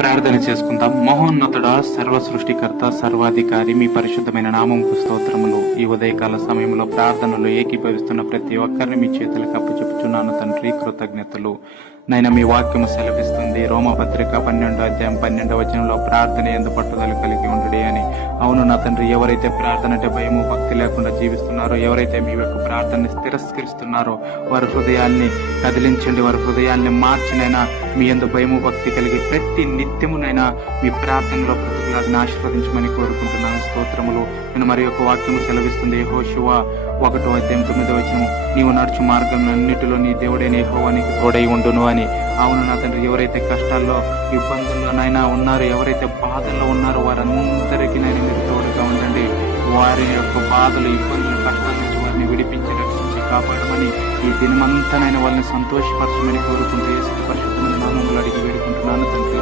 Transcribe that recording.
ప్రార్థన చేసుకుందాం. మహోన్నతుడా, సర్వ సృష్టికర్త, సర్వాధికారి, మీ పరిశుద్ధమైన నామముకు స్తోత్రములు. ఈ ఉదయకాల సమయంలో ప్రార్థనలో ఏకీభవిస్తున్న ప్రతి ఒక్కరిని మీ చేతులకు అప్పచెప్పుచున్నాను తండ్రి. కృతజ్ఞతలు. నైనా మీ వాక్యము సెలవిస్తుంది, రోమపత్రిక 12 అధ్యాయం 12 ప్రార్థన యందు పట్టుదల కలిగి ఉండడి అని. అవును నా తండ్రి, ఎవరైతే ప్రార్థన అంటే భయము భక్తి లేకుండా జీవిస్తున్నారో, ఎవరైతే మీ యొక్క ప్రార్థనని తిరస్కరిస్తున్నారో, వారి హృదయాల్ని కదిలించండి, వారి హృదయాల్ని మార్చినైనా మీ యందు భయము భక్తి కలిగి ప్రతి నిత్యమునైనా మీ ప్రార్థనలో బ్రతుకులాగిన ఆశీర్వదించమని కోరుకుంటున్నాను. స్తోత్రములు. నేను మరి యొక్క వాక్యము సెలవిస్తుంది, యెహోషువ 1:9 నీవు నడుచు మార్గం అన్నిటిలో నీ దేవుడైన యెహోవా నీకు తోడై ఉండును అని. అవును నా తండ్రి, ఎవరైతే కష్టాల్లో ఇబ్బందుల్లోనైనా ఉన్నారో, ఎవరైతే బాధల్లో ఉన్నారో వారందరికీ నైనా మీరు తోడుగా ఉండండి. వారి యొక్క బాధలు, ఇబ్బందులు, కష్టాల నుంచి వారిని విడిపించి రక్షించి కాపాడమని, ఈ దినమంతానైనా వాళ్ళని సంతోషపరచమని కోరుకుంటూ యేసు పరిశుద్ధమైన నామములో అడిగి వేడుకుంటున్నాను తండ్రి.